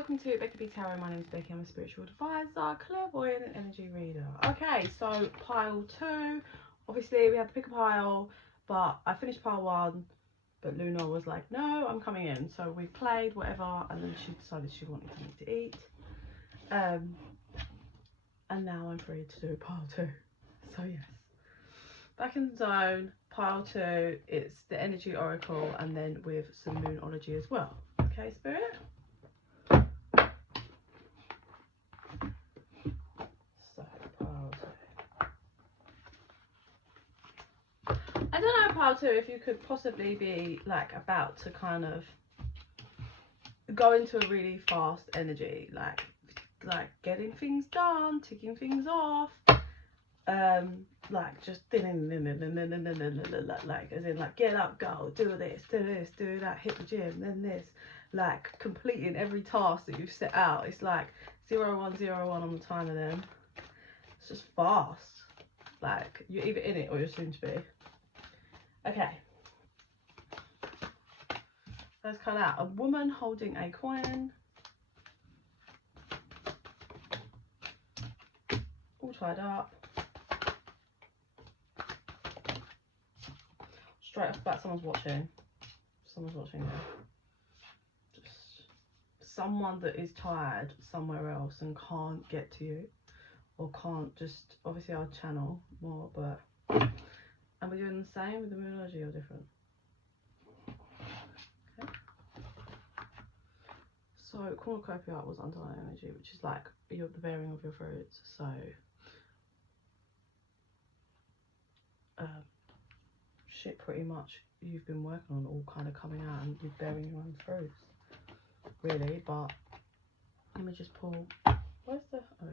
welcome to bekibtarot. My name is Becky. I'm a spiritual advisor, clairvoyant and energy reader. Okay, so pile 2. Obviously we had to pick a pile, but I finished pile 1, but Luna was like, no, I'm coming in. So we played whatever, and then she decided she wanted something to eat. And now I'm free to do pile 2. So yes, back in the zone. Pile 2, it's the energy oracle, and then with some moonology as well. Okay, spirit. So pile 2. I don't know, pile 2, if you could possibly be like about to kind of go into a really fast energy, like getting things done, ticking things off. Like just like as in like get up, go, do this, do that, hit the gym, then this, like completing every task that you've set out. It's like 0101 on the timer. Then it's just fast, like you're either in it or you're soon to be. Okay, let's cut out a woman holding a coin, all tied up. Straight off the bat, someone's watching. Someone's watching you. Just someone that is tired somewhere else and can't get to you, or can't just. Obviously, I'll channel more, but. And we're doing the same with the moonology or different? Okay. So cornucopia was underlying energy, which is like the bearing of your fruits. So. Shit pretty much you've been working on all kind of coming out and you're bearing your own fruits, really. But let me just pull, where's the, oh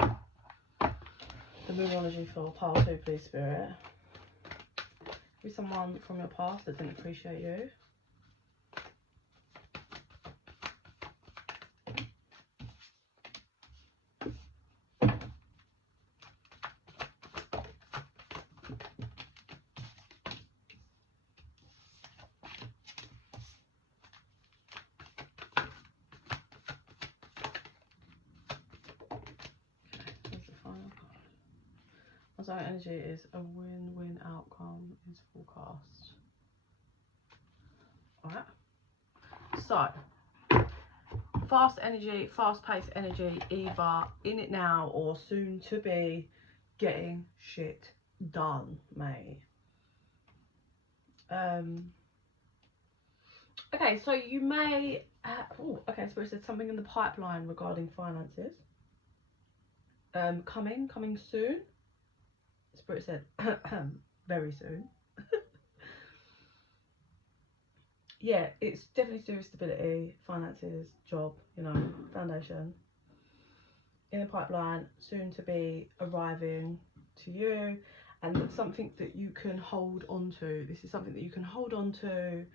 yeah, the moonology for pile 2, please, spirit. Be someone from your past that didn't appreciate you. So energy is a win-win outcome is forecast. Alright. So fast energy, fast-paced energy, either in it now or soon to be getting shit done, mate. Okay, so you may okay, so it said something in the pipeline regarding finances. Coming soon. Spirit said very soon. Yeah, it's definitely to do with stability, finances, job, you know, foundation. In the pipeline, soon to be arriving to you, and it's something that you can hold on to. This is something that you can hold on to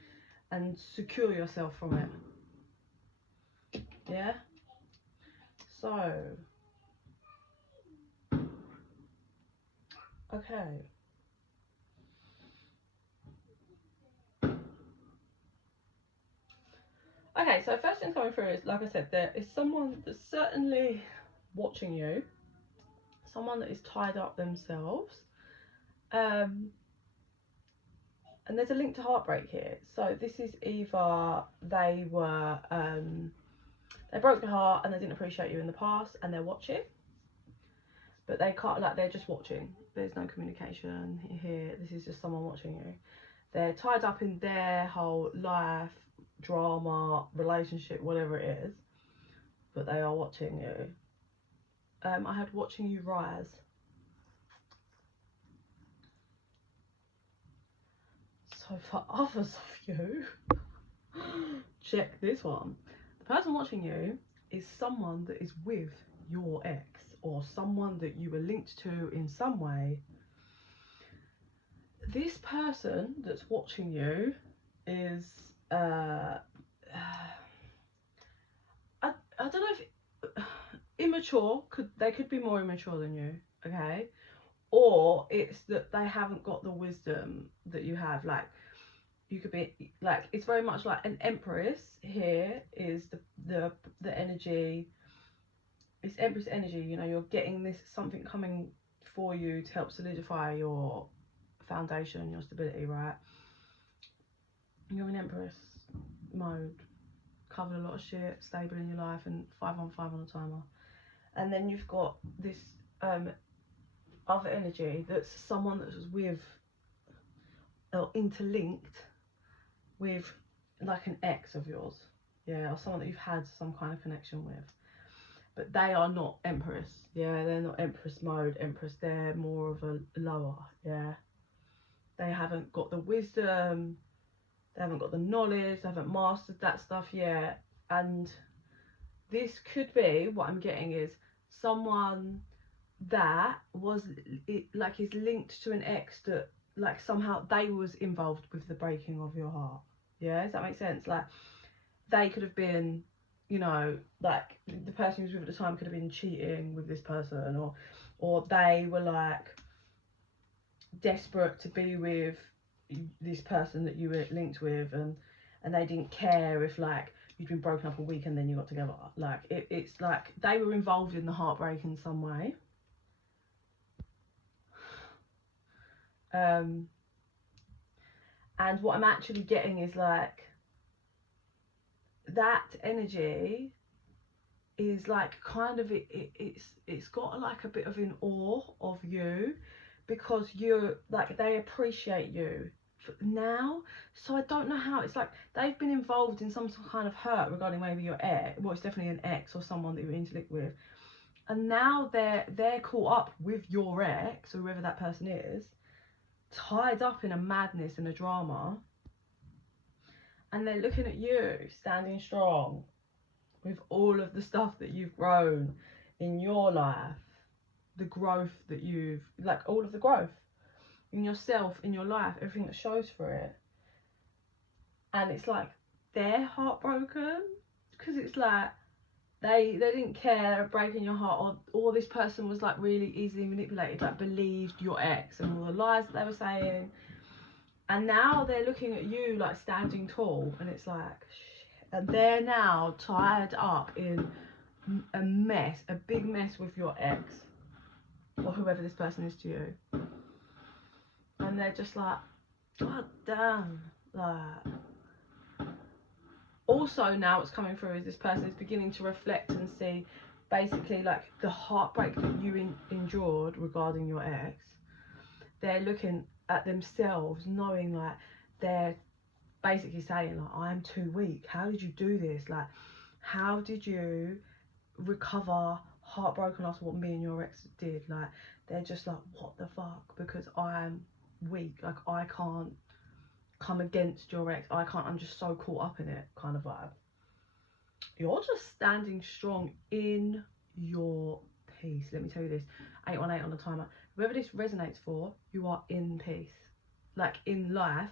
and secure yourself from it. Yeah? So, okay. Okay, so first thing coming through is, like I said, there is someone that's certainly watching you. Someone that is tied up themselves. And there's a link to heartbreak here. So this is either they were, they broke your heart and they didn't appreciate you in the past and they're watching. But they can't, like, they're just watching. There's no communication here. This is just someone watching you. They're tied up in their whole life, drama, relationship, whatever it is. But they are watching you. I had watching you rise. So for others of you, check this one. The person watching you is someone that is with your ex, or someone that you were linked to in some way. This person that's watching you is I don't know if immature, they could be more immature than you, okay? Or it's that they haven't got the wisdom that you have. Like, you could be like, it's very much like an empress here is the energy. It's empress energy, you know, you're getting this something coming for you to help solidify your foundation, your stability, right? You're in empress mode, covered a lot of shit, stable in your life, and 5 on 5 on a timer. And then you've got this other energy that's someone that's with or interlinked with like an ex of yours, yeah, or someone that you've had some kind of connection with, but they are not empress, yeah, they're not empress mode, empress, they're more of a lower, yeah, they haven't got the wisdom, they haven't got the knowledge, they haven't mastered that stuff yet. And this could be, what I'm getting is someone that was like is linked to an ex that like somehow they was involved with the breaking of your heart, yeah, does that make sense? Like they could have been, you know, like the person who was with at the time could have been cheating with this person, or they were like desperate to be with this person that you were linked with, and they didn't care if like you'd been broken up a week and then you got together. Like it's like they were involved in the heartbreak in some way. And what I'm actually getting is like that energy is like kind of it's got like a bit of an awe of you, because you're like, they appreciate you now. So I don't know how, it's like they've been involved in some kind of hurt regarding maybe your ex, well, it's definitely an ex or someone that you're interlinked with, and now they're caught up with your ex or whoever that person is, tied up in a madness and a drama, and they're looking at you standing strong with all of the stuff that you've grown in your life, the growth that you've, like all of the growth in yourself, in your life, everything that shows for it. And it's like they're heartbroken because it's like they didn't care breaking your heart, or this person was like really easily manipulated, like believed your ex and all the lies that they were saying, and now they're looking at you like standing tall, and it's like shit. And they're now tied up in a mess, a big mess with your ex or whoever this person is to you, and they're just like, god damn. Like, also now what's coming through is this person is beginning to reflect and see basically like the heartbreak that you endured regarding your ex. They're looking at themselves, knowing like they're basically saying like, I'm too weak, how did you do this, like how did you recover heartbroken after what me and your ex did. Like they're just like, what the fuck, because I'm weak, like I can't come against your ex, I can't, I'm just so caught up in it kind of vibe. You're just standing strong in your peace. Let me tell you this, 818 on the timer, whoever this resonates for, you are in peace, like in life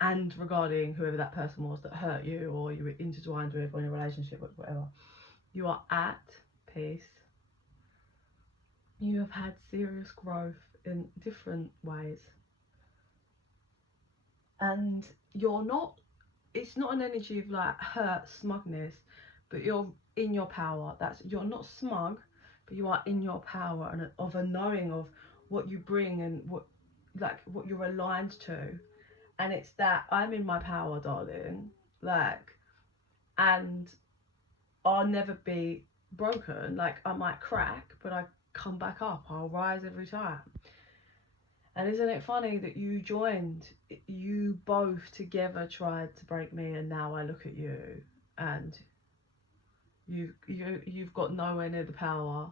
and regarding whoever that person was that hurt you or you were intertwined with or in a relationship with, whatever. You are at peace. You have had serious growth in different ways, and you're not, it's not an energy of like hurt, smugness, but you're in your power. That's, you're not smug, but you are in your power, and of a knowing of what you bring and what, like what you're aligned to. And it's that I'm in my power, darling, like, and I'll never be broken. Like I might crack, but I come back up, I'll rise every time. And isn't it funny that you joined, you both together tried to break me, and now I look at you and you've got nowhere near the power.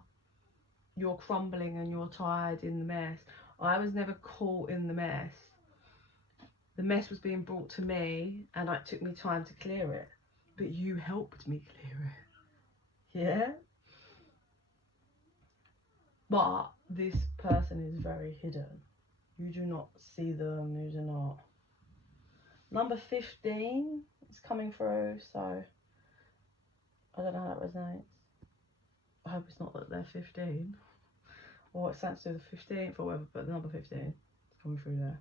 You're crumbling and you're tired in the mess. I was never caught in the mess. The mess was being brought to me and it took me time to clear it, but you helped me clear it. Yeah? But this person is very hidden. You do not see them, you do not. Number 15 is coming through, so I don't know how that resonates. I hope it's not that they're 15, or it stands to the 15th or whatever, but the number 15 is coming through there.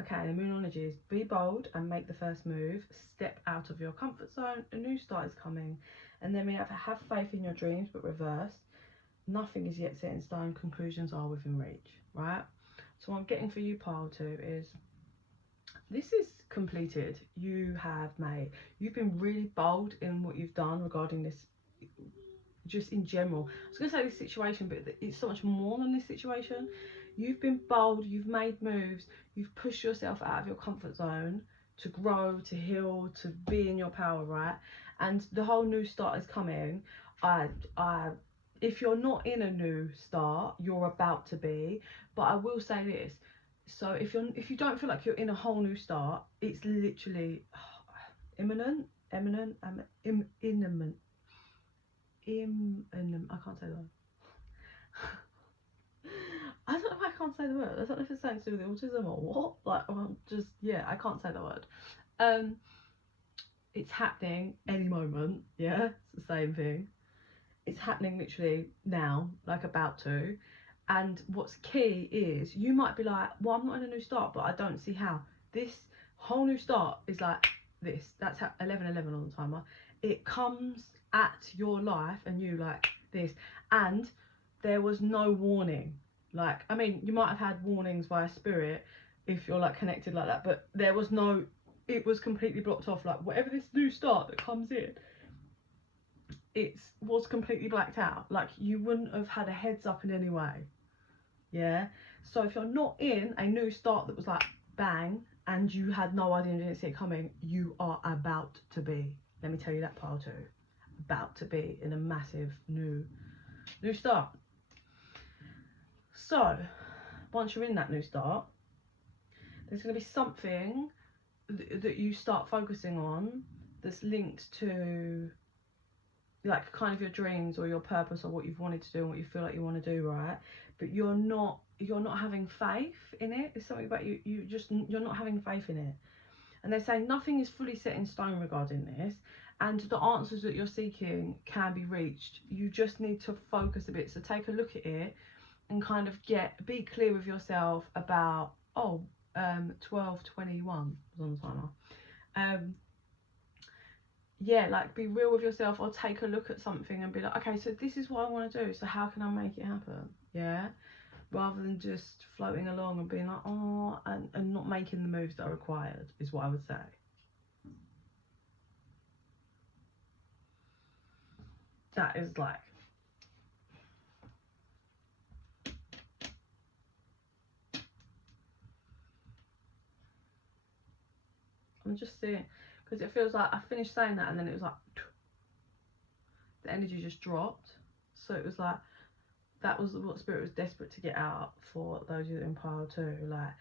Okay, the moon energy is be bold and make the first move. Step out of your comfort zone. A new start is coming. And then we have faith in your dreams, but reversed. Nothing is yet set in stone. Conclusions are within reach, right? So what I'm getting for you, pile 2, is this is completed. You've been really bold in what you've done regarding this, just in general. I was going to say this situation, but it's so much more than this situation. You've been bold, you've made moves, you've pushed yourself out of your comfort zone to grow, to heal, to be in your power, right? And the whole new start is coming. If you're not in a new start, you're about to be. But I will say this. So if you don't feel like you're in a whole new start, it's literally imminent. I can't say the word. I don't know why I can't say the word. I don't know if it's something to do with autism or what. Like, I can't say the word. It's happening any moment. Yeah, it's the same thing. It's happening literally now, like about to. And what's key is you might be like, well, I'm not in a new start, but I don't see how. This whole new start is like this. That's how 11:11 on the timer. It comes at your life and you like this. And there was no warning. Like, I mean, you might have had warnings via spirit if you're like connected like that, but there was no, it was completely blocked off. Like, whatever this new start that comes in, it was completely blacked out. Like, you wouldn't have had a heads up in any way. Yeah, so if you're not in a new start that was like bang and you had no idea and didn't see it coming, you are about to be, let me tell you that, pile 2, about to be in a massive new start. So once you're in that new start, there's going to be something that you start focusing on that's linked to like kind of your dreams or your purpose or what you've wanted to do and what you feel like you want to do, right? But you're not having faith in it. It's something about you're not having faith in it. And they say nothing is fully set in stone regarding this, and the answers that you're seeking can be reached. You just need to focus a bit. So take a look at it and kind of be clear with yourself about 12:21 was on the timer. Yeah, like be real with yourself, or take a look at something and be like, okay, so this is what I want to do, so how can I make it happen? Yeah, rather than just floating along and being like, oh, and not making the moves that are required, is what I would say. That is like, I'm just seeing, because it feels like I finished saying that and then it was like the energy just dropped. So it was like that was what spirit was desperate to get out for those of you in pile 2, like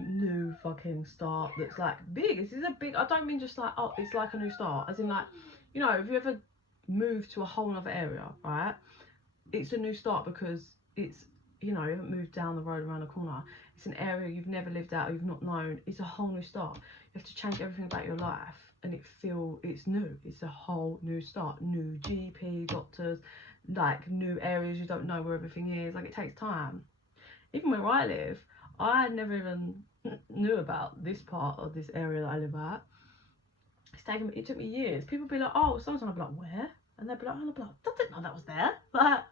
new fucking start that's like big. This is a big, I don't mean just like, oh, it's like a new start, as in like, you know, if you ever moved to a whole other area, right, it's a new start because it's, you know, you haven't moved down the road around the corner, it's an area you've never lived out, you've not known, it's a whole new start. You have to change everything about your life and it's new, it's a whole new start, new GP, doctors, like new areas you don't know where everything is, like it takes time. Even where I live, I never even knew about this part of this area that I live at. It took me years. People be like, oh, sometimes I'll be like, where? And they'll be like, oh, I didn't know that was there. Like,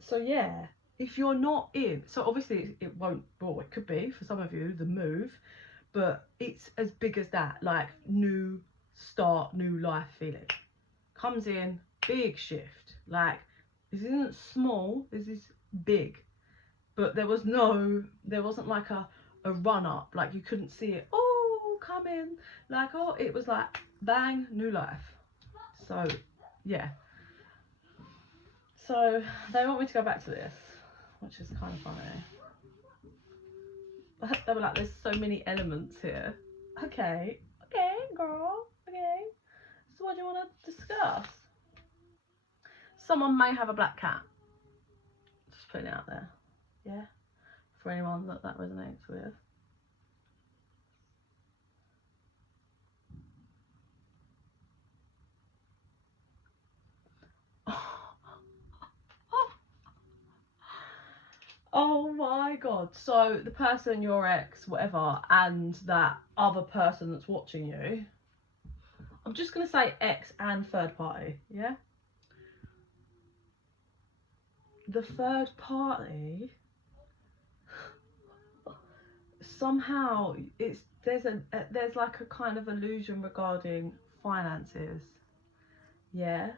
so yeah, if you're not in, so obviously it won't, well, it could be for some of you, the move, but it's as big as that, like new start, new life feeling. Comes in, big shift. Like, this isn't small, this is big. But there wasn't like a run up, like you couldn't see it, oh, come in, like, oh, it was like bang, new life. So yeah, so they want me to go back to this, which is kind of funny. They were like, there's so many elements here. Okay girl, okay, so what do you want to discuss? Someone may have a black cat, just putting it out there, yeah, for anyone that resonates with. Oh my god. So the person, your ex, whatever, and that other person that's watching you, I'm just going to say ex and third party, yeah? The third party, somehow, there's like a kind of illusion regarding finances, yeah?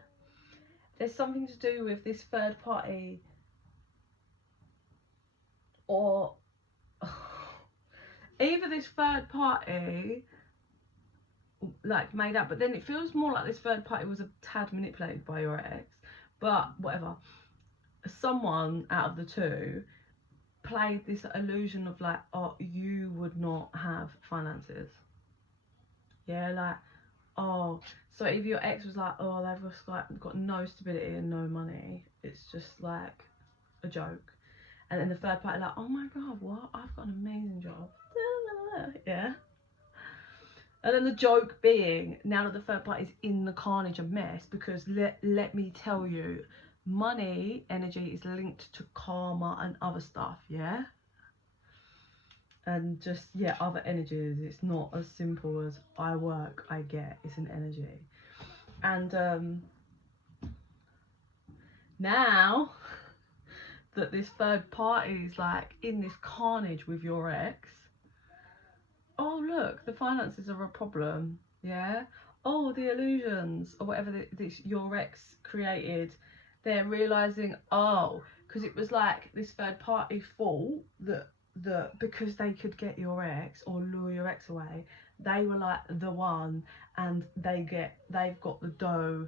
There's something to do with this third party, or either this third party like made up, but then it feels more like this third party was a tad manipulated by your ex, but whatever. Someone out of the two played this illusion of like, oh, you would not have finances, yeah, like, oh, so if your ex was like, oh, they've just like got no stability and no money, it's just like a joke. And then the third party like, oh my god, what, I've got an amazing job, yeah. And then the joke being, now that the third party is in the carnage and mess, because let me tell you, money energy is linked to karma and other stuff, yeah? And just, yeah, other energies. It's not as simple as I work, I get. It's an energy. And now that this third party is like in this carnage with your ex, oh look, the finances are a problem, yeah? Oh, the illusions or whatever this your ex created, they're realizing, oh, because it was like this third party thought that because they could get your ex or lure your ex away, they were like the one, and they've got the dough,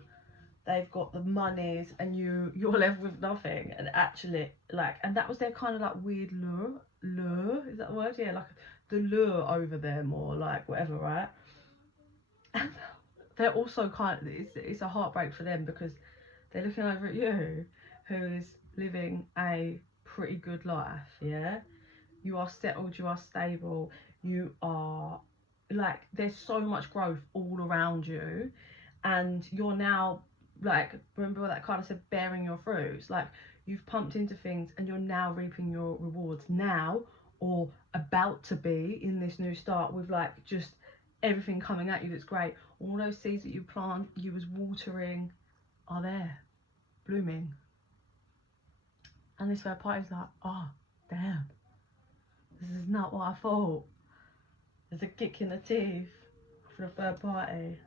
they've got the monies, and you're left with nothing. And actually, like, and that was their kind of like weird lure, is that a word? Yeah, like the lure over them, or like whatever, right? And they're also kind of, it's a heartbreak for them, because they're looking over at you, who is living a pretty good life, yeah? You are settled, you are stable, you are like, there's so much growth all around you, and you're now like, remember that card I said, bearing your fruits, like you've pumped into things and you're now reaping your rewards now, or about to be in this new start, with like just everything coming at you that's great. All those seeds that you plant, you was watering, are there blooming. And this third party's like, oh damn, this is not what I thought. There's a kick in the teeth for the third party.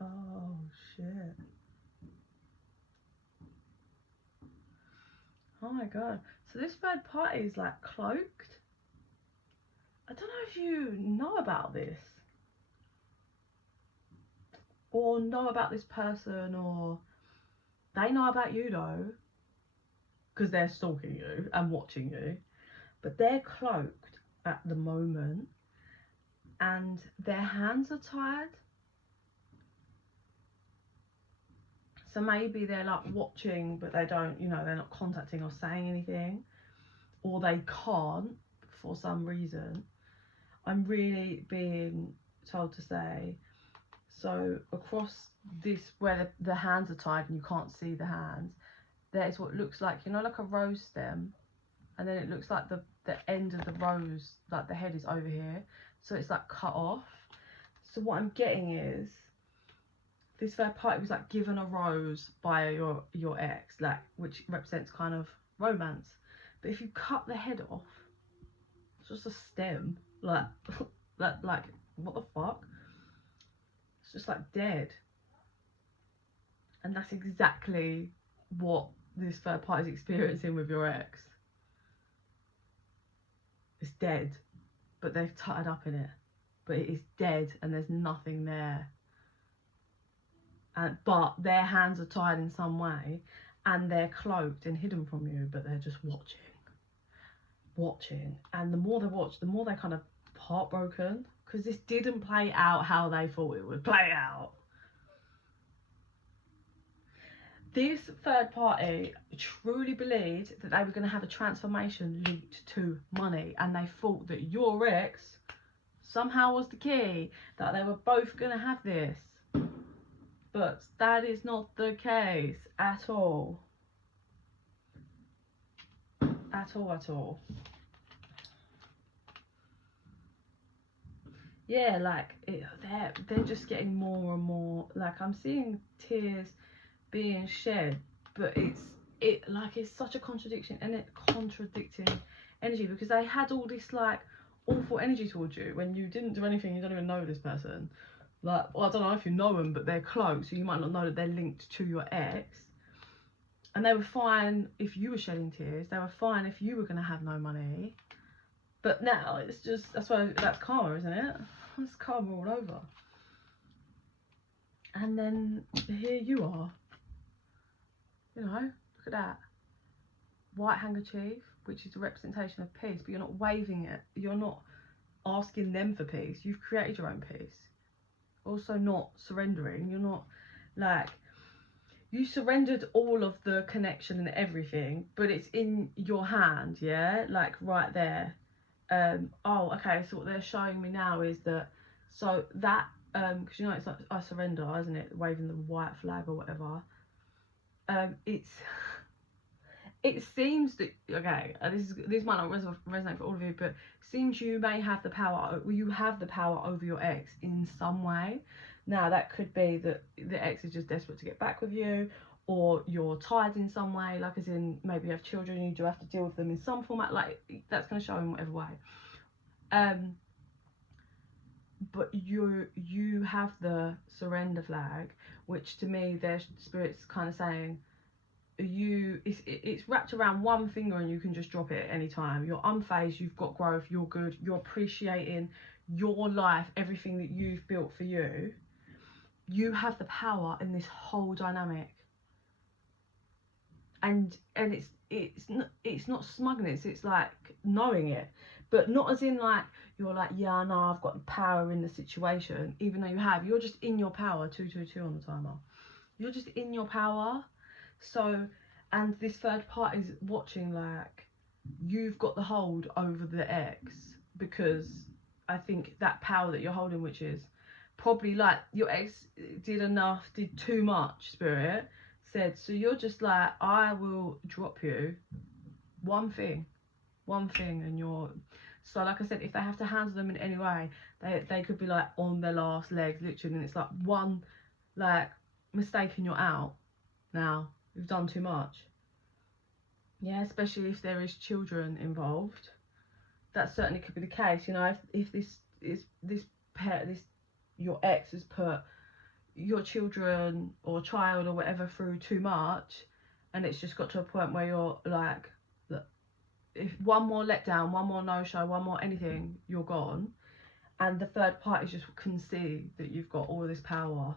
Oh shit. Oh my god. So this third party is like cloaked. I don't know if you know about this, or know about this person, or they know about you though, because they're stalking you and watching you, but they're cloaked at the moment and their hands are tied. So maybe they're like watching, but they don't, you know, they're not contacting or saying anything, or they can't for some reason. I'm really being told to say, so across this, where the hands are tied and you can't see the hands, there's what looks like, you know, like a rose stem, and then it looks like the end of the rose, like the head is over here, so it's like cut off. So what I'm getting is, this third party was like given a rose by your ex, like, which represents kind of romance, but if you cut the head off, it's just a stem, like like what the fuck, it's just like dead. And that's exactly what this third party is experiencing with your ex. It's dead, but they've tied up in it, but it is dead and there's nothing there. But their hands are tied in some way, and they're cloaked and hidden from you, but they're just watching. And the more they watch, the more they're kind of heartbroken, because this didn't play out how they thought it would play out. This third party truly believed that they were going to have a transformation linked to money, and they thought that your ex somehow was the key, that they were both going to have this. but that is not the case at all. At all. Yeah, like they're just getting more and more, like I'm seeing tears being shed, but it's such a contradicting energy, because they had all this like awful energy towards you when you didn't do anything. You don't even know this person, like, well, I don't know if you know them, but they're close, so you might not know that they're linked to your ex. And they were fine if you were shedding tears, they were fine if you were going to have no money. But now it's just, that's karma, isn't it? It's karma all over. And then here you are, you know, look at that white handkerchief, which is a representation of peace, but you're not waving it, you're not asking them for peace, you've created your own peace. Also not surrendering, you're not, like, you surrendered all of the connection and everything, but it's in your hand, yeah, like right there. Oh, okay, so what they're showing me now is that, so that, because you know it's like I surrender, isn't it, waving the white flag or whatever. It seems that, okay, this might not resonate for all of you, but it seems you may have the power, you have the power over your ex in some way. Now that could be that the ex is just desperate to get back with you, or you're tied in some way, like as in maybe you have children, you do have to deal with them in some format, like that's going to show in whatever way. But you have the surrender flag, which to me their spirit's kind of saying, it's wrapped around one finger and you can just drop it at any time. You're unfazed, you've got growth, you're good, you're appreciating your life, everything that you've built for you. You have the power in this whole dynamic, and it's not smugness, it's like knowing it, but not as in like you're like, yeah, no, I've got the power in the situation, even though you're just in your power. 222 on the timer, you're just in your power. So, and this third party's watching, like, you've got the hold over the ex, because I think that power that you're holding, which is probably like your ex did too much, spirit said, so you're just like, I will drop you one thing, and you're, so like I said, if they have to handle them in any way, they could be like on their last legs literally, and it's like one like mistake and you're out. Now you've done too much. Yeah, especially if there is children involved, that certainly could be the case. You know, if your ex has put your children or child or whatever through too much, and it's just got to a point where you're like, look, if one more letdown, one more no-show, one more anything, you're gone. And the third party just can see that you've got all this power,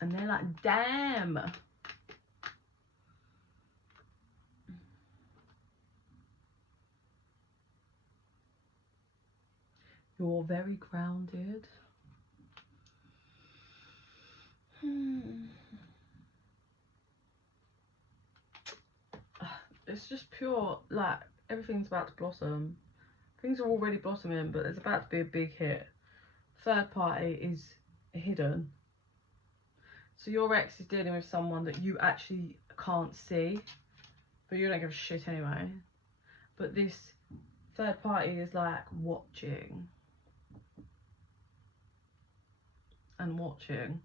and they're like, damn. You're very grounded. It's just pure, like, everything's about to blossom. Things are already blossoming, but there's about to be a big hit. Third party is hidden. So your ex is dealing with someone that you actually can't see, but you don't give a shit anyway. But this third party is like watching and watching.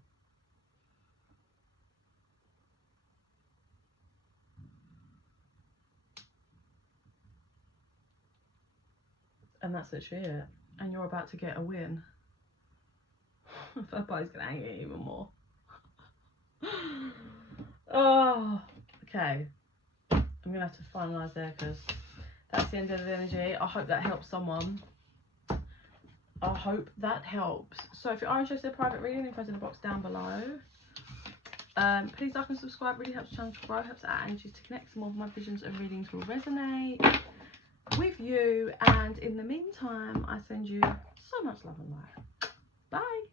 And that's literally it. And you're about to get a win. Third party's gonna hang it even more. Oh, okay. I'm gonna have to finalise there, because that's the end of the energy. I hope that helps someone. I hope that helps. So if you are interested in a private reading, info's in the box down below. Please like and subscribe, really helps the channel to grow, helps our energies to connect, so more of my visions and readings will resonate with you. And in the meantime, I send you so much love and light. Bye.